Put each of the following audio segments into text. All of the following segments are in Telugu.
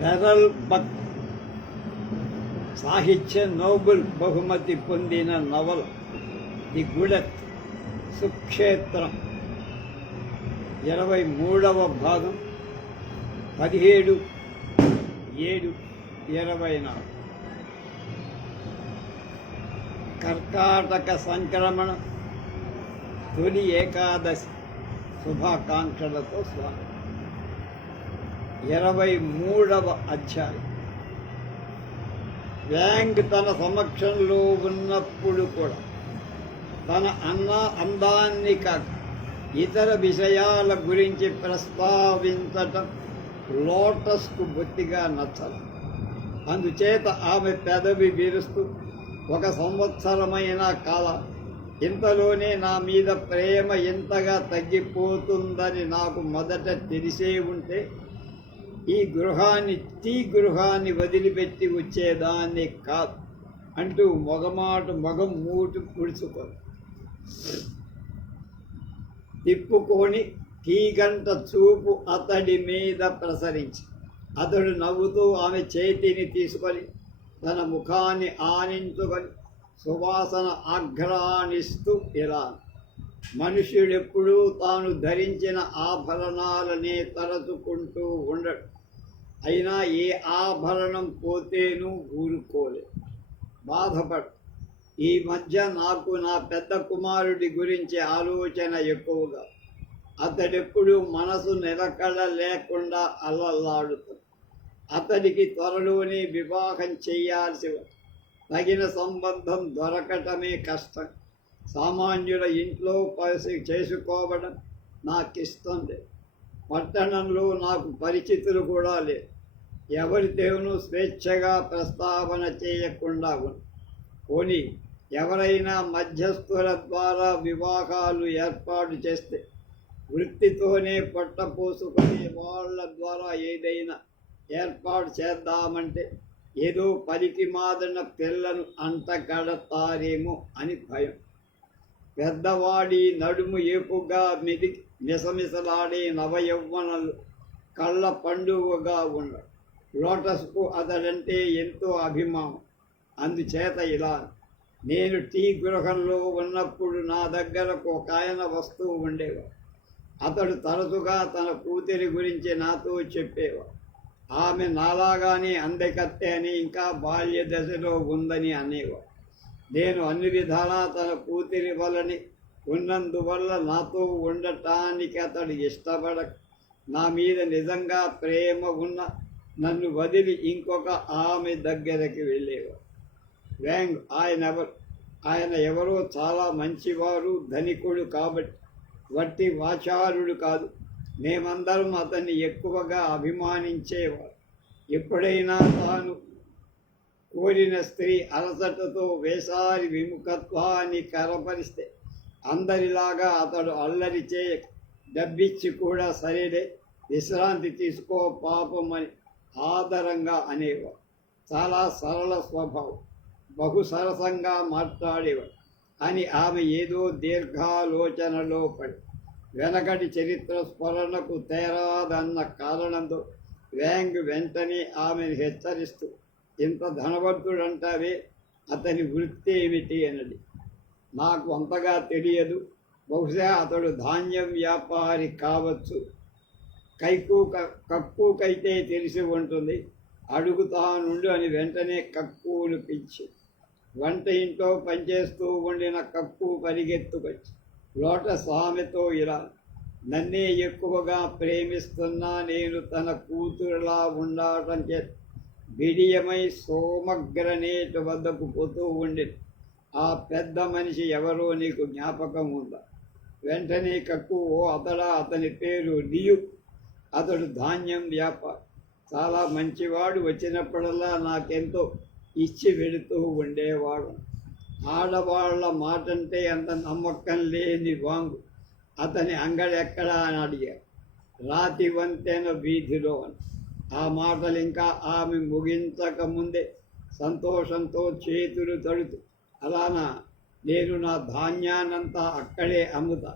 పెరల్ బక్ సాహిత్య నోబెల్ బహుమతి పొందిన నవల ది గుడెత్ సుక్షేత్రం 23వ భాగం 17/7/24 కర్కాటక సంక్రమణ తొలి ఏకాదశి శుభాకాంక్షలతో స్వాగతం. 23వ అధ్యాయం. వ్యాంగ్ తన సమక్షంలో ఉన్నప్పుడు కూడా తన అందాన్ని కాక ఇతర విషయాల గురించి ప్రస్తావించటం లోటస్కు బొత్తిగా నచ్చదు. అందుచేత ఆమె పెదవి విరుస్తూ, 1 సంవత్సరమైన కాల ఇంతలోనే నా మీద ప్రేమ ఎంతగా తగ్గిపోతుందని నాకు మొదట తెలిసే ఉంటే ఈ గృహాన్ని వదిలిపెట్టి వచ్చేదాన్ని కాదు అంటూ మొగం ముడుచుకొని తిప్పుకొని తీగంట చూపు అతడి మీద ప్రసరించి, అతడు నవ్వుతూ ఆమె చేతిని తీసుకొని తన ముఖాన్ని ఆనించుకొని సువాసన ఆఘ్రాణిస్తూ ఇలా, మనుష్యుడెప్పుడూ తాను ధరించిన ఆభరణాలనే తలచుకుంటూ ఉండడు. అయినా ఏ ఆభరణం పోతేనూ ఊరుకోలేదు, బాధపడు. ఈ మధ్య నాకు నా పెద్ద కుమారుడి గురించి ఆలోచన ఎక్కువగా. అతడెప్పుడు మనసు నిలకడ లేకుండా అల్లల్లాడుతాడు. అతడికి త్వరలోనే వివాహం చేయాల్సి, తగిన సంబంధం దొరకటమే కష్టం. సామాన్యుల ఇంట్లో చేసుకోవడం నాకిష్టం లేదు. పట్టణంలో నాకు పరిచితులు కూడా లేదు. ఎవరితోనూ స్వేచ్ఛగా ప్రస్తావన చేయకుండా పోనీ ఎవరైనా మధ్యస్థుల ద్వారా వివాహాలు ఏర్పాటు చేస్తే వృత్తితోనే పొట్టపోసుకునే వాళ్ళ ద్వారా ఏదైనా ఏర్పాటు చేద్దామంటే ఏదో పలికి మాదిన పిల్లను అంటగడతారేమో అని భయం. పెద్దవాడి నడుము ఏపుగా మిసమిసలాడే నవయౌవనలు కళ్ళ పండుగగా ఉన్నాడు. లోటస్కు అతడంటే ఎంతో అభిమానం. అందుచేత ఇలా, నేను టీ గృహంలో ఉన్నప్పుడు నా దగ్గరకు ఒక ఆయన వస్తూ ఉండేవాడు. అతడు తరచుగా తన కూతురి గురించి నాతో చెప్పేవాడు. ఆమె నాలాగానే అందకత్తె అని, ఇంకా బాల్య దశలో ఉందని అనేవాడు. నేను అన్ని విధాలా తన కూతురి వలని ఉన్నందువల్ల నాతో ఉండటానికి అతడు ఇష్టపడక, నా మీద నిజంగా ప్రేమ ఉన్న నన్ను వదిలి ఇంకొక ఆమె దగ్గరికి వెళ్ళేవాడు. వ్యాంగ్ ఆయన ఎవరో చాలా మంచివారు, ధనికుడు కాబట్టి వట్టి వాచారుడు కాదు. మేమందరం అతన్ని ఎక్కువగా అభిమానించేవారు. ఎప్పుడైనా తాను కోరిన స్త్రీ అలసటతో వేసారి విముఖత్వాన్ని కనపరిస్తే అందరిలాగా అతడు అల్లరి చేయక డబ్బిచ్చి కూడా సరేలే విశ్రాంతి తీసుకో పాపం అని ఆదరంగా అనేవాడు. చాలా సరళ స్వభావం, బహు సరసంగా మాట్లాడేవాడు. అని ఆమె ఏదో దీర్ఘాలోచనలో పడి వెనకటి చరిత్ర స్మరణకు తేరాదన్న కారణంతో వ్యాంగ్ వెంటనే ఆమెను హెచ్చరిస్తూ, ఇంత ధనవంతుడంటావే, అతని వృత్తి ఏమిటి అన్నది. నాకు అంతగా తెలియదు. బహుశా అతడు ధాన్యం వ్యాపారి కావచ్చు. కక్కుకైతే తెలిసి ఉంటుంది. అడుగుతానుండు అని వెంటనే కక్కును పిలిచి వంట ఇంట్లో పనిచేస్తూ ఉండిన కక్కు పరిగెత్తుకొచ్చి లోటస్ ఆమెతో ఇలా, నన్నే ఎక్కువగా ప్రేమిస్తున్నా నేను తన కూతురులా ఉండటం చేత బిడియమై సోమగ్రనేటు వద్దకు పోతూ ఉండి, ఆ పెద్ద మనిషి ఎవరో నీకు జ్ఞాపకం ఉందా? వెంటనే కక్కు, ఓ అతడా, అతని పేరు లియు. అతడు ధాన్యం వ్యాపారి, చాలా మంచివాడు. వచ్చినప్పుడల్లా నాకెంతో ఇచ్చి వెళుతూ ఉండేవాడు. ఆడవాళ్ల మాటంటే అంత నమ్మకం లేని వాంగు అతని అంగడెక్కడా అని అడిగారు. రాతి వంతెన వీధిలో అని. ఆ మాటలు ఇంకా ఆమె ముగించకముందే సంతోషంతో చేతులు తడుతూ, అలానా, నేను నా ధాన్యాన్నంతా అక్కడే అమ్ముతా,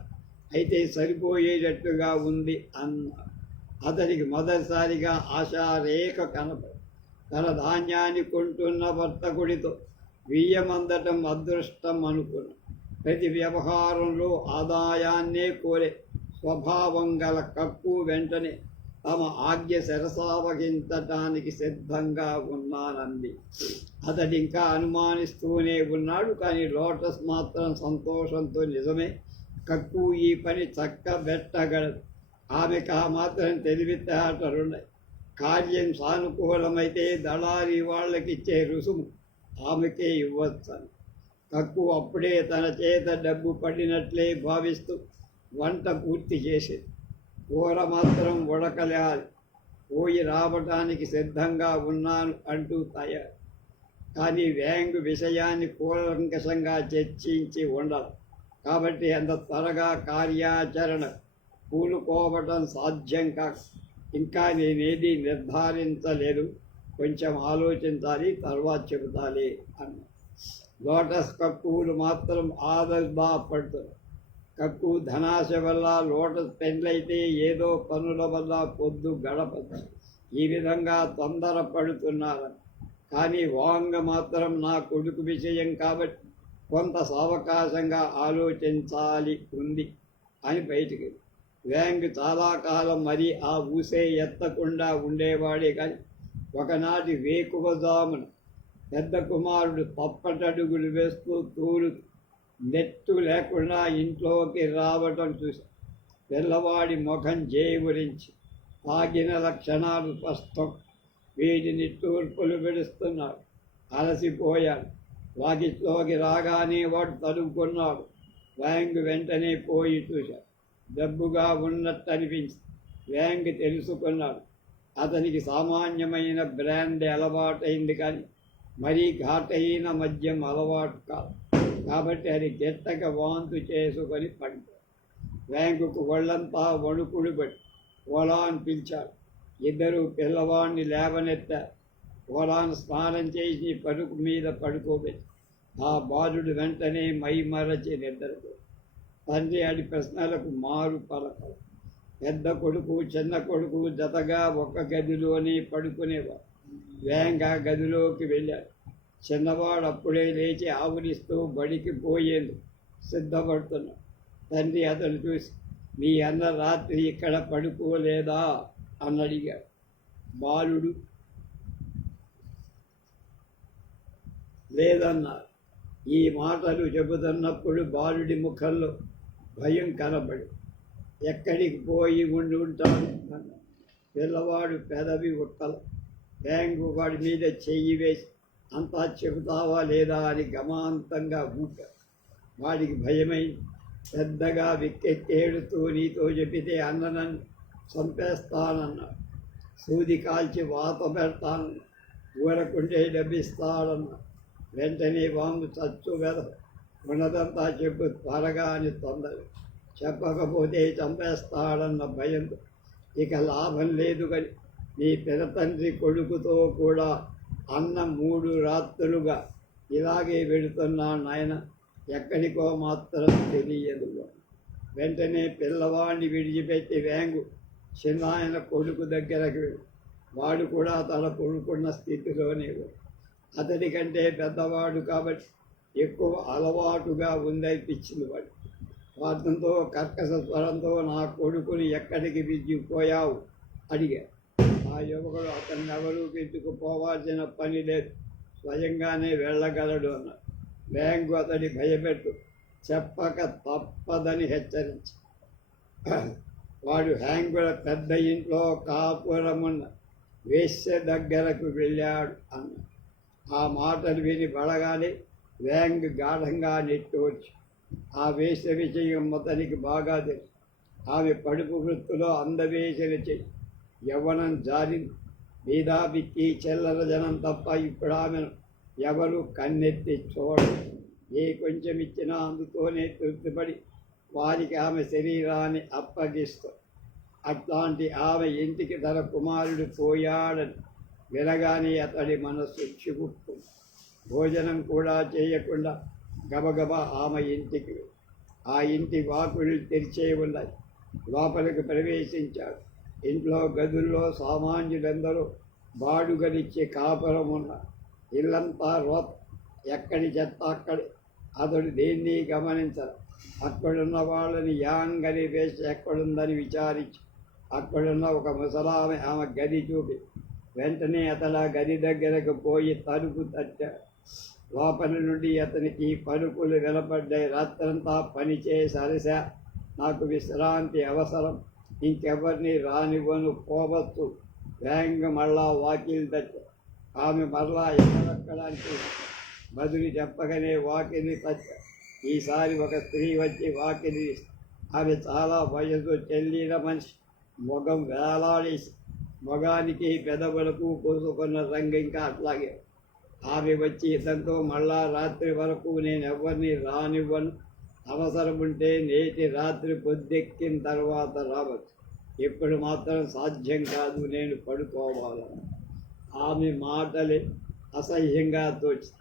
అయితే సరిపోయేటట్టుగా ఉంది అన్న. అతనికి మొదటిసారిగా ఆశారేఖ కనపడి తన ధాన్యాన్ని కొంటున్న వర్తకుడితో బియ్యమందటం అదృష్టం అనుకున్నాడు. ప్రతి వ్యవహారంలో ఆదాయాన్నే కోరే స్వభావం గల కక్కు వెంటనే తమ ఆజ్ఞ శిరసావహించటానికి సిద్ధంగా ఉన్నానంది. అతడు ఇంకా అనుమానిస్తూనే ఉన్నాడు. కానీ లోటస్ మాత్రం సంతోషంతో నిజమే, కక్కు ఈ పని చక్కబెట్టగలదు. ఆమెకు ఆ మాత్రం తెలివితేటలున్నాయి. కార్యం సానుకూలమైతే దళారి వాళ్ళకిచ్చే రుసుము ఆమెకే ఇవ్వచ్చని కక్కు అప్పుడే తన చేత డబ్బు పడినట్లే భావిస్తూ వంట పూర్తి చేసేది. కూర మాత్రం ఉడకలేదు. పోయి రావటానికి సిద్ధంగా ఉన్నాను అంటూ తయారు. కానీ వ్యాంగ్ విషయాన్ని కూలంకషంగా చర్చించి ఉండాలి కాబట్టి అంత త్వరగా కార్యాచరణ కూలుకోవటం సాధ్యం కాక ఇంకా నేనేది నిర్ధారించలేదు, కొంచెం ఆలోచించాలి, తర్వాత చెబుతాలే అన్న. లోటస్ కక్కులు మాత్రం ఆదర్భపడుతుంది. కక్కు ధనాశ వల్ల లోటస్ పెండ్లైతే ఏదో పనుల వల్ల పొద్దు గడపదు. ఈ విధంగా తొందరపడుతున్నారని. కానీ వాంగ మాత్రం నా కొడుకు విషయం కాబట్టి కొంత సావకాశంగా ఆలోచించాలి ఉంది అని బయటికి. వ్యాంగ్ చాలా కాలం మరి ఆ ఊసే ఎత్తకుండా ఉండేవాడే. కానీ ఒకనాటి వేకువజామున పెద్ద కుమారుడు తప్పటడుగులు వేస్తూ నెట్టు లేకుండా ఇంట్లోకి రావటం చూసి పిల్లవాడి ముఖం జేవురించి తాగిన లక్షణాలు స్పష్టం. వీటిని తూర్పులు విడుస్తున్నాడు. అలసిపోయాడు. వాకిట్లోకి రాగానే వాడు తడుముకున్నాడు. వ్యాంగ్ వెంటనే పోయి చూశాడు. డబ్బుగా ఉన్నట్టు అనిపించి వ్యాంగ్ తెలుసుకున్నాడు. అతనికి సామాన్యమైన బ్రాండ్ అలవాటైంది కానీ మరీ ఘాటైన మద్యం అలవాటు కాదు. కాబట్టి అది గెట్టక వాంతు చేసుకొని పడిపోయాడు. వ్యాంగుకు ఒళ్ళంతా వణుకుడు పడి ఓలాన్ పిలిచాడు. ఇద్దరు పిల్లవాడిని లేవనెత్తారు. ఓలాన్ స్నానం చేసి పరుపు మీద పడుకోబెట్టి ఆ బాలుడు వెంటనే మైమరచి నిద్రపోయాడు. తండ్రి అడి ప్రశ్నలకు మారు పలకలు. పెద్ద కొడుకు చిన్న కొడుకు జతగా ఒక గదిలోనే పడుకునేవాడు. వ్యాంగ్ ఆ గదిలోకి వెళ్ళాడు. చిన్నవాడు అప్పుడే లేచి ఆవులిస్తూ బడికి పోయేందుకు సిద్ధపడుతున్నాడు. తండ్రి అతను చూసి, మీ అన్న రాత్రి ఇక్కడ పడుకోలేదా అని అడిగాడు. బాలుడు లేదన్నారు. ఈ మాటలు చెబుతున్నప్పుడు బాలుడి ముఖంలో భయం కనబడి, ఎక్కడికి పోయి ఉండి ఉంటాను అన్నాడు. పిల్లవాడు పెదవి ఉట్టలు. వ్యాంగు వాడి మీద చెయ్యి వేసి, అంతా చెబుతావా లేదా అని గమాంతంగా ఊపాడు. వాడికి భయమైంది. పెద్దగా విక్కెత్తేడుతూ, నీతో చెబితే అన్న నన్ను చంపేస్తానన్నాడు. సూది కాల్చి వాత పెడతానన్నాడు. ఊరకుంటే డబ్బిస్తాడన్నాడు. వెంటనే వాము చచ్చు వెద ఉన్నదంతా చెప్పు త్వరగా అని తొందర. చెప్పకపోతే చంపేస్తాడన్న భయంతో ఇక లాభం లేదు. కానీ నీ పెదతండ్రి కొడుకుతో కూడా అన్న 3 రాత్రులుగా ఇలాగే వెళుతున్నాను నాయన, ఎక్కడికో మాత్రం తెలియదు. వెంటనే పిల్లవాడిని విడిచిపెట్టి వ్యాంగు చిన్నాయన కొడుకు దగ్గరకు వెళ్ళి వాడు కూడా తన కొడుకున్న స్థితిలోనే. అతడి కంటే పెద్దవాడు కాబట్టి ఎక్కువ అలవాటుగా ఉందనిపించింది. వాడు వాటితో కర్కశ స్వరంతో, నా కొడుకుని ఎక్కడికి విడిచిపోయావు అడిగాడు. ఆ యువకుడు, అతన్ని ఎవరూ పిలుచుకుపోవాల్సిన పని లేదు, స్వయంగానే వెళ్ళగలడు అన్నాడు. వ్యాంగు అతడి భయపెట్టు చెప్పక తప్పదని హెచ్చరించి వాడు హ్యాంగుల పెద్ద ఇంట్లో కాపురమున్న వేశ్య దగ్గరకు వెళ్ళాడు అన్నాడు. ఆ మాటలు విని పడగానే వ్యాంగ్ గాఢంగా నెట్టవచ్చు. ఆ వేశ్య విషయం అతనికి బాగా తెలుసు. ఆమె పడుపు వృత్తిలో అందవేసిన చెయ్యి యవ్వనం జారింది. బీదాబిక్కి చెల్లర జనం తప్ప ఇప్పుడు ఆమెను ఎవరు కన్నెత్తి చూడరు. ఏ కొంచెం ఇచ్చినా అందుతోనే తృప్తిపడి వారికి ఆమె శరీరాన్ని అప్పగిస్తారు. అట్లాంటి ఆమె ఇంటికి తన కుమారుడు పోయాడని వినగానే అతడి మనస్సు చిగుక్కుంది. భోజనం కూడా చేయకుండా గబగబా ఆమె ఇంటికి. ఆ ఇంటి వాకులు తెరిచే ఉన్నాయి. లోపలికి ప్రవేశించాడు. ఇంట్లో గదుల్లో సామాన్యులందరూ బాడుగలిచ్చే కాపురం ఉన్న ఇల్లంతా రోత, ఎక్కడి చెత్త అక్కడి. అతడు దేన్ని గమనించరు. అక్కడున్న వాళ్ళని యాంగని వేసి ఎక్కడుందని విచారించి అక్కడున్న ఒక ముసలామె ఆమె గది చూపి వెంటనే అతను ఆ గది దగ్గరకు పోయి తలుపు తట్టాడు. లోపలి నుండి అతనికి పలుకులు వినపడ్డాయి. రాత్రంతా పనిచేసరిసా, నాకు విశ్రాంతి అవసరం, ఇంకెవరిని రానివ్వను, పోవచ్చు. వేగంగా మళ్ళా వాకిలి తట్టాడు. ఆమె మరలా ఎక్కడెక్కడానికి బదులు చెప్పగానే వాకిలి తట్టాడు. ఈసారి ఒక స్త్రీ వచ్చి వాకిలి. ఆమె చాలా వయసు చెల్లిన మనిషి, మొగం వేలాడేసి, మొగానికి పెదవులకు పూసుకున్న రంగు ఇంకా అట్లాగే. ఆమె వచ్చి ఇతనితో మళ్ళా రాత్రి వరకు నేను ఎవరిని రానివ్వను, అవసరం ఉంటే నేటి రాత్రి పొద్దెక్కిన తర్వాత రావచ్చు, ఇప్పుడు మాత్రం సాధ్యం కాదు, నేను పడుకోవాలని. ఆమె మాటలే అసహ్యంగా తోచి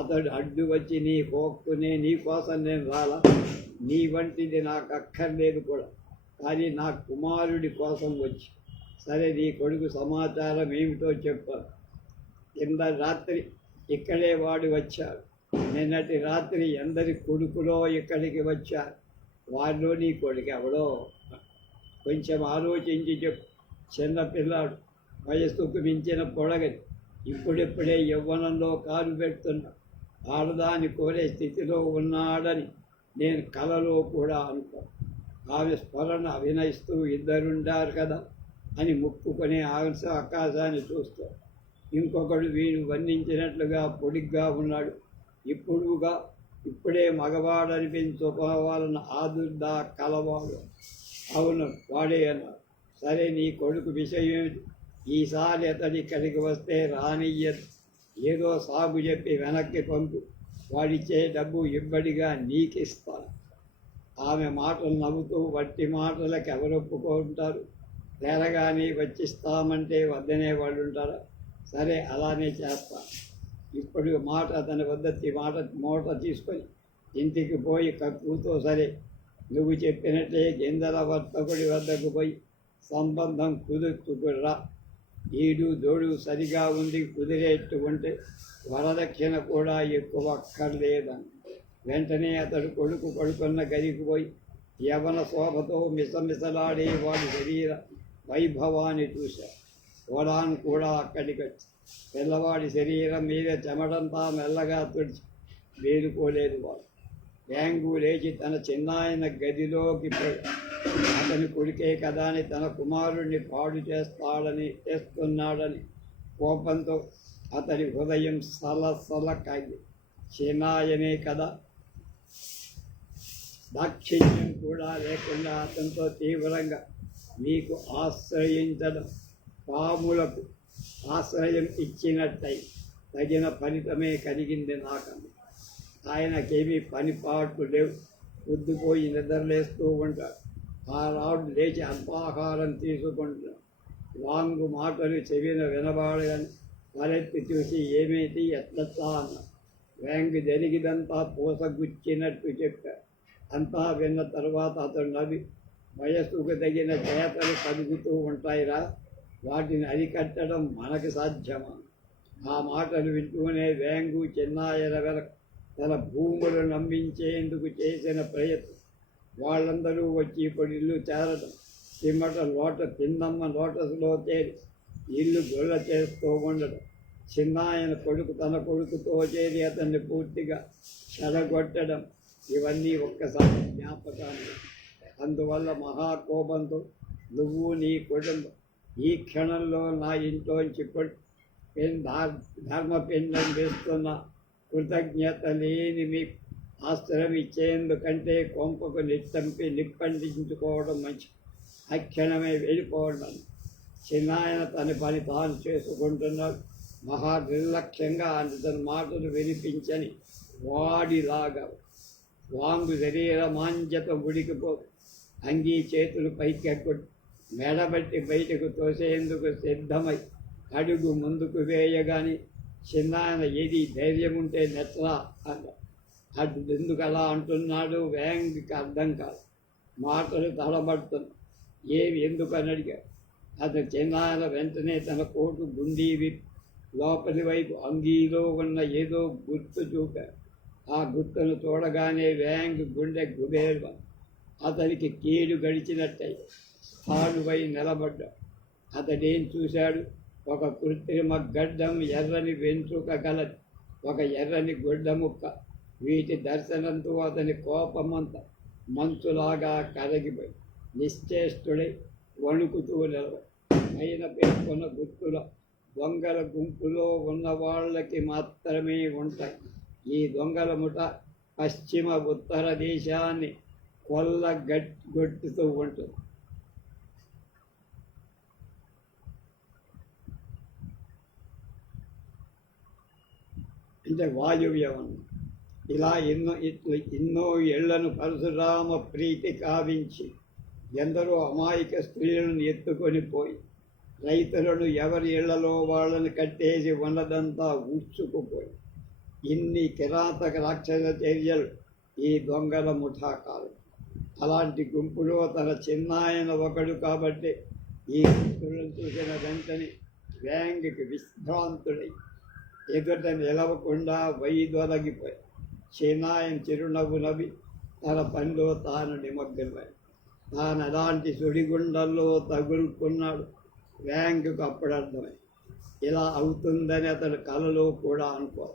అతడు అడ్డు వచ్చి నీ కోసం నేను రాలా, నీ వంటిది నాకు అక్కర్లేదు కూడా, కానీ నా కుమారుడి కోసం వచ్చి. సరే, నీ కొడుకు సమాచారం ఏమిటో చెప్పాను. కింద రాత్రి ఇక్కడే వాడు వచ్చాడు. నిన్నటి రాత్రి ఎందరి కొడుకులో ఇక్కడికి వచ్చారు. వారిలో నీ కొడుకు ఎవడో కొంచెం ఆలోచించి చెప్పు. చిన్నపిల్లాడు, వయస్సుకు మించిన పొడగది, ఇప్పుడిప్పుడే యవ్వనంలో కాలు పెడుతున్నా, ఆడదాన్ని కోరే స్థితిలో ఉన్నాడని నేను కలలో కూడా అనుకో. ఆమె స్మరణ అభినయిస్తూ ఇద్దరుండారు కదా అని ముక్కుకొని ఆకాశాన్ని చూస్తూ, ఇంకొకడు వీడు వర్ణించినట్లుగా పొడిగ్గా ఉన్నాడు, ఇప్పుడే మగవాడనిపించుకోవాలన్న ఆదుర్దా కలవాడు. అవును, వాడే అన్నాడు. సరే, నీ కొడుకు విషయం ఏమిటి? ఈసారి అతడి ఇక్కడికి వస్తే రానియ్యదు, ఏదో సాగు చెప్పి వెనక్కి పంపు, వాడిచ్చే డబ్బు ఇబ్బడిగా నీకిస్తాను. ఆమె మాటలు నవ్వుతూ, వట్టి మాటలకు ఎవరొప్పుకుంటారు, తేరగాని వచ్చిస్తామంటే వద్దనే వాళ్ళు ఉంటారా? సరే, అలానే చేస్తా. ఇప్పుడు మాట అతని వద్ద మూట తీసుకొని ఇంటికి పోయి కక్కుతో, సరే నువ్వు చెప్పినట్టే గింజల వర్తకుడి వద్దకు పోయి సంబంధం కుదుర్చుకురా, ఈడు దోడు సరిగా ఉంది, కుదిరేట్టు ఉంటే వరదక్షిణ కూడా ఎక్కువ అక్కర్లేదని. వెంటనే అతడు కొడుకున్న గదికి పోయి యవన శోభతో మిసమిసలాడే వాడి శరీర వైభవాన్ని చూశాడు. వడాన్ కూడా అక్కడికి వచ్చి పిల్లవాడి శరీరం మీద చెమటంతా మెల్లగా తుడిచి వేలుకోలేదు. వాడు బ్యాంగు లేచి తన చిన్నాయన గదిలోకి పోయి అతని కొడుకే కదా అని తన కుమారుడిని పాడు చేస్తున్నాడని కోపంతో అతడి హృదయం సలసల కాగి, చిన్నాయనే కదా, దాక్షిణ్యం కూడా లేకుండా అతనితో తీవ్రంగా, నీకు ఆశ్రయించడం పాములకు ఆశ్రయం ఇచ్చినట్టయి తగిన ఫలితమే కలిగింది నాకన్నా. ఆయనకేమీ పనిపాట్లు లేవు, పొద్దుపోయి నిద్రలేస్తూ ఉంటాడు. ఆ రాడు లేచి అల్పాహారం తీసుకుంటున్నాడు. వాంగు మాటలు చెవిన వినబాడగానే తలెత్తి చూసి ఏమేటి ఎట్లట్లా అన్నాడు. వ్యాంగు జరిగిదంతా పూసగుచ్చినట్టు చెప్పాడు. అంతా విన్న తర్వాత అతడు నవ్వి, వయస్సుకు తగిన చేతలు కలుగుతూ ఉంటాయిరా, వాటిని అరికట్టడం మనకు సాధ్యమా? ఆ మాటలు వింటూనే వ్యాంగు చిన్నాయన వెనక తన భూములు నమ్మించేందుకు చేసిన ప్రయత్నం, వాళ్ళందరూ వచ్చి ఇప్పుడు ఇల్లు చేరడం, తిన్నమ్మ లోటస్లో చేరి ఇల్లు గొల్ల చేస్తూ ఉండడం, చిన్నాయన కొడుకు తన కొడుకుతో చేరి అతన్ని పూర్తిగా చెడగొట్టడం, ఇవన్నీ ఒక్కసారి జ్ఞాపకాలు. అందువల్ల మహాకోపంతో నువ్వు నీ కుటుంబం ఈ క్షణంలో నా ఇంట్లోంచి ధర్మపిండం వేస్తున్న కృతజ్ఞత లేని మీకు ఆశ్రయం ఇచ్చేందుకంటే కొంపకు నిప్పండించుకోవడం మంచి, అక్షణమే వెళ్ళిపోవడం. చిన్నాయన తన పని తాను చేసుకుంటున్నాడు. మహా నిర్లక్ష్యంగా అతని మాటలు వినిపించని వాడిలాగా వాంగు శరీర మాంజత ఉడికిపో, అంగీ చేతులు పైకెక్కుడు, మెడబట్టి బయటకు తోసేందుకు సిద్ధమై అడుగు ముందుకు వేయగాని చిన్నాయన ఏది ధైర్యం ఉంటే నెట్లా అన్న. అటు ఎందుకు అలా అంటున్నాడు వ్యాంగ్కి అర్థం కాదు. మాటలు తడబడుతుంది. ఏమి ఎందుకు అని అడిగాడు. అతని చిన్నాయన వెంటనే తన కోటు గుండీ విప్పి లోపలి వైపు అంగీలో ఉన్న ఏదో గుర్తు చూపారు. ఆ గుర్తును చూడగానే వ్యాంగ్ గుండె గుబేరు. అతనికి కీడు గడిచినట్టయి స్థానువై నిలబడ్డాడు. అతడేం చూశాడు? ఒక కృత్రిమ గడ్డం, ఎర్రని వెంట్రుక గలది, ఒక ఎర్రని గుడ్డ ముక్క. వీటి దర్శనంతో అతని కోపమంతా మంచులాగా కరగిపోయి నిశ్చేష్టుడై వణుకుతూ నిలబడి పైన పేర్కొన్న గుర్తులో దొంగల గుంపులో ఉన్న వాళ్ళకి మాత్రమే ఉంటాయి. ఈ దొంగల ముఠ పశ్చిమ ఉత్తర దేశాన్ని కొల్లగొట్టుతూ ఉంటుంది. అంటే వాయువ్యం. ఇలా ఎన్నో ఏళ్లను పరశురామ ప్రీతి కావించి ఎందరో అమాయక స్త్రీలను ఎత్తుకొని పోయి రైతులను ఎవరి ఇళ్లలో వాళ్ళని కట్టేసి ఉన్నదంతా ఊడ్చుకుపోయి ఇన్ని కిరాతక రాక్షస చర్యలు ఈ దొంగల ముఠా కాదు. అలాంటి గుంపులో తన చిన్నాయన ఒకడు కాబట్టి ఈ గుంపులను చూసిన వెంటనే వ్యాంగ్కి విశ్రాంతుడై ఎదుట నిలవకుండా వైదొలగిపోయి చిన్నాయన చిరునవ్వు నవ్వి తన పనిలో తాను నిమగ్నమై తాను అలాంటి సుడిగుండల్లో తగులుకున్నాడు. వ్యాంగ్కు అప్పుడు అర్థమై ఇలా అవుతుందని అతను కలలో కూడా అనుకో.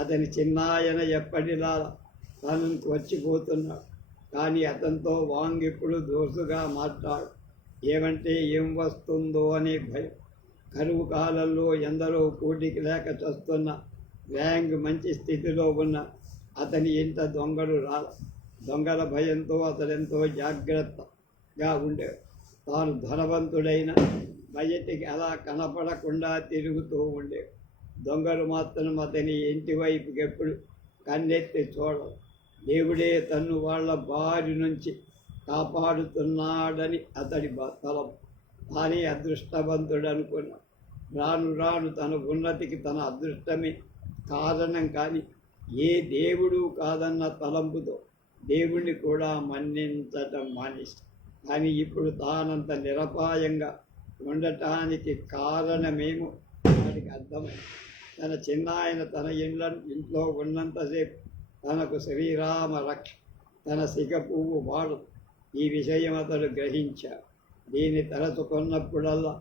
అతని చిన్నాయన ఎప్పటిలా తనకు వచ్చిపోతున్నాడు. కానీ అతనితో వాంగ్ ఇప్పుడు దోసుగా మాట్లాడు. ఏమంటే ఏం వస్తుందో అనే భయం. కరువు కాలంలో ఎందరో కూటికి లేక చస్తున్న వ్యాంగ్ మంచి స్థితిలో ఉన్న అతని ఇంట దొంగలు రాల. దొంగల భయంతో అతడెంతో జాగ్రత్తగా ఉండేవాడు. తాను ధనవంతుడైన బయటికి అలా కనపడకుండా తిరుగుతూ ఉండేవాడు. దొంగలు మాత్రం అతని ఇంటి వైపుకి ఎప్పుడు కన్నెత్తి చూడరు. దేవుడే తన్ను వాళ్ళ బారి నుంచి కాపాడుతున్నాడని అతడి తలం. తానే అదృష్టవంతుడు అనుకున్నాడు. రాను రాను తన ఉన్నతికి తన అదృష్టమే కారణం. కానీ ఏ దేవుడు కాదన్న తలంపుతో దేవుణ్ణి కూడా మన్నించటం మానేస్తాడు. కానీ ఇప్పుడు తానంత నిరపాయంగా ఉండటానికి కారణమేమో వాడికి అర్థమైంది. తన చిన్నాయన తన ఇంట్లో ఉన్నంతసేపు తనకు శ్రీరామ రక్ష, తన సిగ పువ్వు వాడు. ఈ విషయం అతడు గ్రహించాడు. దీన్ని తలచుకున్నప్పుడల్లా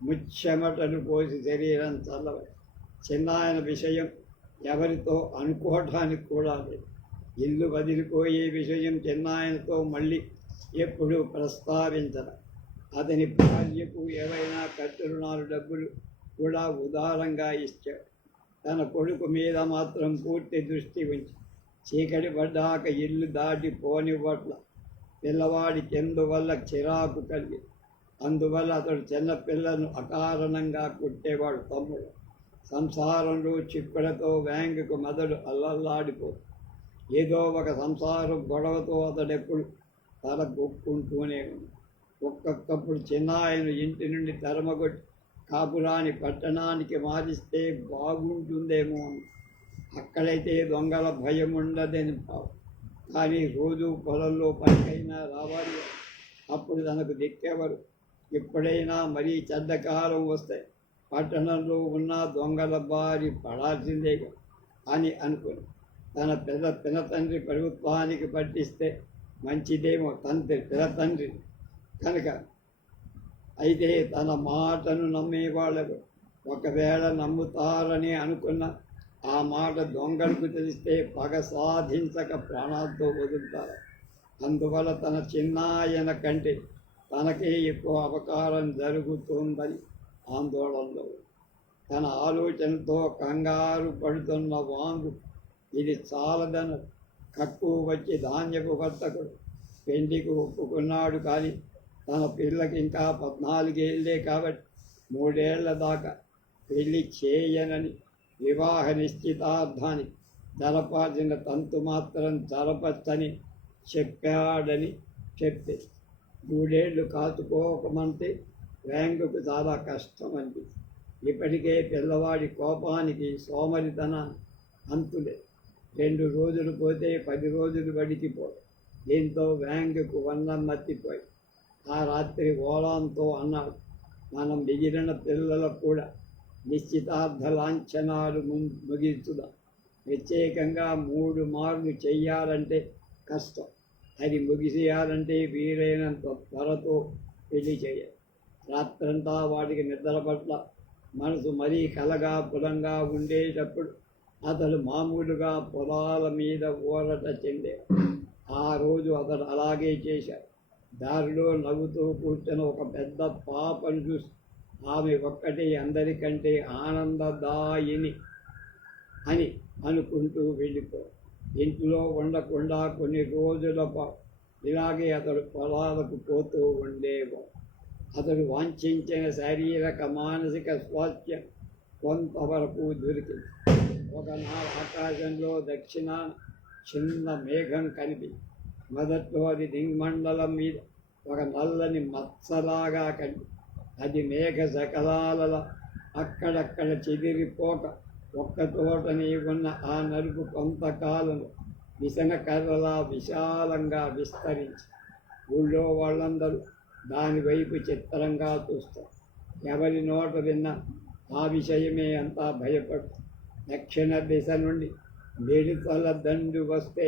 ముచ్చెమటను పోసి శరీరం చల్లవై. చిన్నాయన విషయం ఎవరితో అనుకోవటానికి కూడా లేదు. ఇల్లు వదిలిపోయే విషయం చిన్నాయనతో మళ్ళీ ఎప్పుడూ ప్రస్తావించడం. అతని భార్యకు ఏవైనా కట్టురునాలు డబ్బులు కూడా ఉదారంగా ఇచ్చాడు. తన కొడుకు మీద మాత్రం పూర్తి దృష్టి ఉంచి చీకటి పడ్డాక ఇల్లు దాటి పోనివ్వట్ల. పిల్లవాడికి ఎందువల్ల చిరాకు కలిగి అందువల్ల అతడు చిన్నపిల్లను అకారణంగా కొట్టేవాడు తమ్ముడు. సంసారంలో చిక్కులతో వ్యాంగ్కు మెదడు అల్లల్లాడిపోతుంది. ఏదో ఒక సంసారం గొడవతో అతడెప్పుడు తల గొక్కుంటూనే ఉంది. ఒక్కొక్కప్పుడు చిన్నాయన ఇంటి నుండి తరమగొట్టి కాపురాని పట్టణానికి మారిస్తే బాగుంటుందేమో అని. అక్కడైతే దొంగల భయం ఉండదని భావం. కానీ రోజు పొలంలో పనికైనా రావాలి. అప్పుడు తనకు దిక్కెవరు? ఎప్పుడైనా మరీ చెడ్డకాలం వస్తే పట్టణంలో ఉన్న దొంగల బారి పడాల్సిందేగా అని అనుకుని తన పినతండ్రి ప్రభుత్వానికి పట్టిస్తే మంచిదేమో. పినతండ్రి కనుక అయితే తన మాటను నమ్మేవాళ్ళకు ఒకవేళ నమ్ముతారని అనుకున్న ఆ మాట దొంగలకు తెలిస్తే పగ సాధించక ప్రాణాలతో వదులుతారు. అందువల్ల తన చిన్నాయన కంటే తనకే ఎక్కువ అపకారం జరుగుతుందని ఆందోళనలో తన ఆలోచనతో కంగారు పడుతున్న వాంగు ఇది చాలదను కక్కువ వచ్చి ధాన్యపు వర్తకుడు పెళ్లికి ఒప్పుకున్నాడు. కానీ తన పిల్లకి ఇంకా 14 ఏళ్ళే కాబట్టి 3 ఏళ్ల దాకా పెళ్లి చేయనని వివాహ నిశ్చితార్థానికి జరపాల్సిన తంతు మాత్రం జరపచ్చని చెప్పాడని చెప్పి 3 ఏళ్ళు కాచుకోకమంటే వ్యాంగుకు చాలా కష్టం అనిపించింది. ఇప్పటికే పిల్లవాడి కోపానికి సోమరితన అంతులే. 2 రోజులు పోతే 10 రోజులు గడిచిపోయి దీంతో వ్యాంగుకు వన్నం మత్తిపోయి ఆ రాత్రి ఓలాంతో అన్నాడు, మనం మిగిలిన పిల్లలకు కూడా నిశ్చితార్థ లాంఛనాలు ముగించుదాం. ప్రత్యేకంగా 3 మార్లు చెయ్యాలంటే కష్టం. అది ముగిసేయాలంటే వీలైనంత త్వరతో పెళ్లి చేయాలి. రాత్రంతా వాడికి నిద్ర పట్ల మనసు మరీ కలగా పులంగా ఉండేటప్పుడు అతడు మామూలుగా పొలాల మీద ఊరట చెందాడు. ఆ రోజు అతడు అలాగే చేశాడు. దారిలో నవ్వుతూ కూర్చున్న ఒక పెద్ద పాపను చూసి ఆమె ఒక్కటే అందరికంటే ఆనందదాయిని అని అనుకుంటూ వెళ్ళిపో. ఇంట్లో ఉండకుండా కొన్ని రోజుల పాటు ఇలాగే అతడు పొలాలకు పోతూ ఉండేవాడు. అతడు వాంఛించిన శారీరక మానసిక స్వాస్థ్యం కొంతవరకు దొరికింది. ఒకనాడు ఆకాశంలో దక్షిణాన చిన్న మేఘం కనిపించింది. మొదట్లో అది దిగ్మండలం మీద ఒక నల్లని మచ్చలాగా కనిపించింది. అది మేఘ శకలాలలో అక్కడక్కడ చెదిరిపోక ఒక్కతోటనే ఉన్న ఆ నలుపు కొంతకాలం విసనకర్రలా విశాలంగా విస్తరించి ఊళ్ళో వాళ్ళందరూ దాని వైపు చిత్రంగా చూస్తారు. ఎవరి నోట విన్నా ఆ విషయమే అంతా భయపడు. దక్షిణ దిశ నుండి మిడతల దండు వస్తే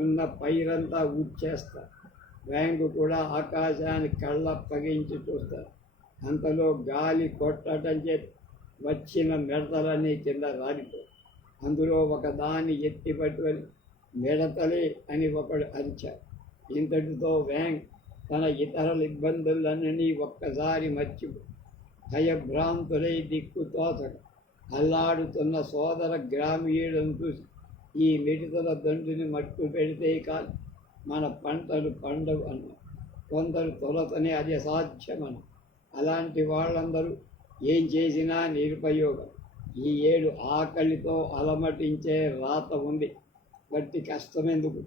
ఉన్న పైరంతా ఊడ్చేస్తారు. వ్యాంగు కూడా ఆకాశాన్ని కళ్ళప్పగించి చూస్తారు. అంతలో గాలి కొట్టడం చేతి వచ్చిన మిడతలన్నీ కింద రాలిపోయి అందులో ఒకదాన్ని ఎత్తి పట్టుకొని మిడతలే అని ఒకడు అరిచాడు. ఇంతటితో వ్యాంగ్ తన ఇతరుల ఇబ్బందులన్నీ ఒక్కసారి మర్చిపోయి భయభ్రాంతులై దిక్కుతోచక అల్లాడుతున్న సోదర గ్రామీయులను చూసి ఈ మిడతల దండుని మట్టు పెడితే కాదు మన పంటలు పండవు అన్నారు. కొందరు తొలతనే అది అసాధ్యమని. అలాంటి వాళ్ళందరూ ఏం చేసినా నిరుపయోగం. ఈ ఏడు ఆకలితో అలమటించే రాత ఉంది, బట్టి కష్టమెందుకు,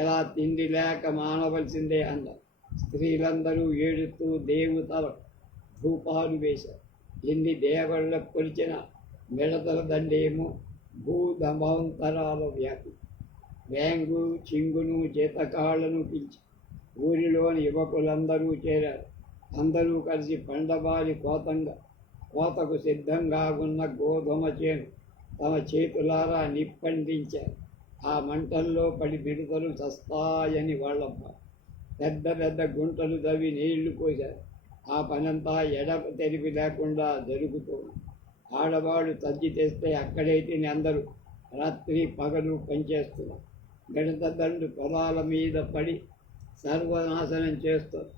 ఎలా తిండి లేక మానవలసిందే అన్నారు. స్త్రీలందరూ ఏడుతూ దేవతల ధూపాలు వేశారు. ఎన్ని దేవళ్ళకు కొలిచిన మిడతల దండేమో భూధమాంతరాల వ్యాపి. వ్యాంగు చింగును జీతకాళ్లను పిలిచి ఊరిలోని యువకులందరూ చేరారు. అందరూ కలిసి పండబాలి కోతకు సిద్ధంగా ఉన్న గోధుమ చేను తమ చేతులారా నిప్పండించారు. ఆ మంటల్లో పడి మిడతలు చస్తాయని వాళ్ళ పెద్ద పెద్ద గుంటలు తవ్వి నీళ్లు పోశారు. ఆ పనంతా ఎడప తెరిపి లేకుండా జరుగుతుంది. ఆడవాడు తజ్జి తెస్తే అక్కడే తిని అందరూ రాత్రి పగలు పనిచేస్తున్నారు. మిడత దండు పొలాల మీద పడి సర్వనాశనం చేస్తారు.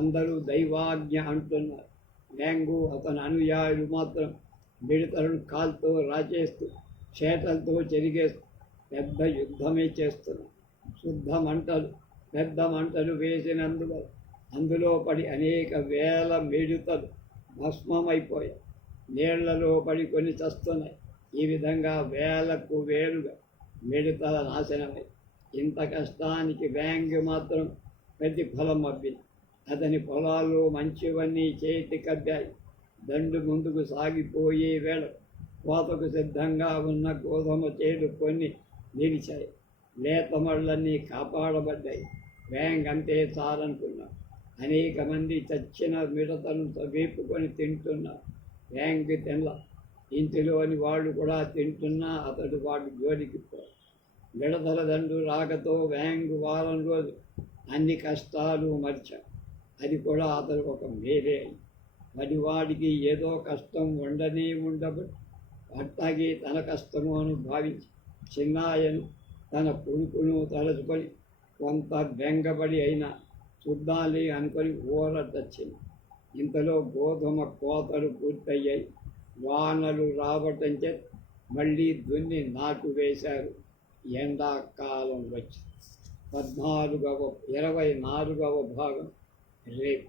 అందరూ దైవాజ్ఞ అంటున్నారు. వ్యాంగు అతని అనుయాయులు మాత్రం మిడతలను కాల్తో రాచేస్తూ చేతలతో చెరిగేస్తూ పెద్ద యుద్ధమే చేస్తున్నారు. పెద్ద మంటలు వేసినందులో అందులో పడి అనేక వేల మిడతలు భస్మమైపోయాయి. నీళ్లలో పడి కొన్ని చస్తున్నాయి. ఈ విధంగా వేలకు వేలుగా మిడతల నాశనమై ఇంత కష్టానికి వ్యాంగ్ మాత్రం ప్రతిఫలం అబ్బింది. అతని పొలాల్లో మంచివన్నీ చేతి కబ్బాయి. దండు ముందుకు సాగిపోయే వేళ కోతకు సిద్ధంగా ఉన్న గోధుమ చేలు కొన్ని నిలిచాయి. లేతమళ్ళన్నీ కాపాడబడ్డాయి. వ్యాంగ్ అంతే చాలనుకున్నారు. అనేక మంది చచ్చిన మిడతలను వేపుకొని తింటున్నారు. వ్యాంగ్ తినల. ఇంటిలోని వాళ్ళు కూడా తింటున్నా అతడు వాడి జోలికి పోయి. మిడతల దండు రాకతో వ్యాంగ్ వారం రోజు అన్ని కష్టాలు మర్చాడు. అది కూడా అతడు ఒక మేలే అయింది. వాడికి ఏదో కష్టం ఉండబట్టి అట్టాగే తన కష్టము అని భావించి చిన్నాయను తన కొడుకును తలుచుకొని కొంత బెంగపడి అయినా చూద్దాలి అనుకొని ఊరటొచ్చింది. ఇంతలో గోధుమ కోతలు పూర్తయ్యాయి. వానలు రావటం చేత మళ్ళీ దున్ని నాటు వేశారు. ఎండాకాలం వచ్చి 24వ భాగం రేపు.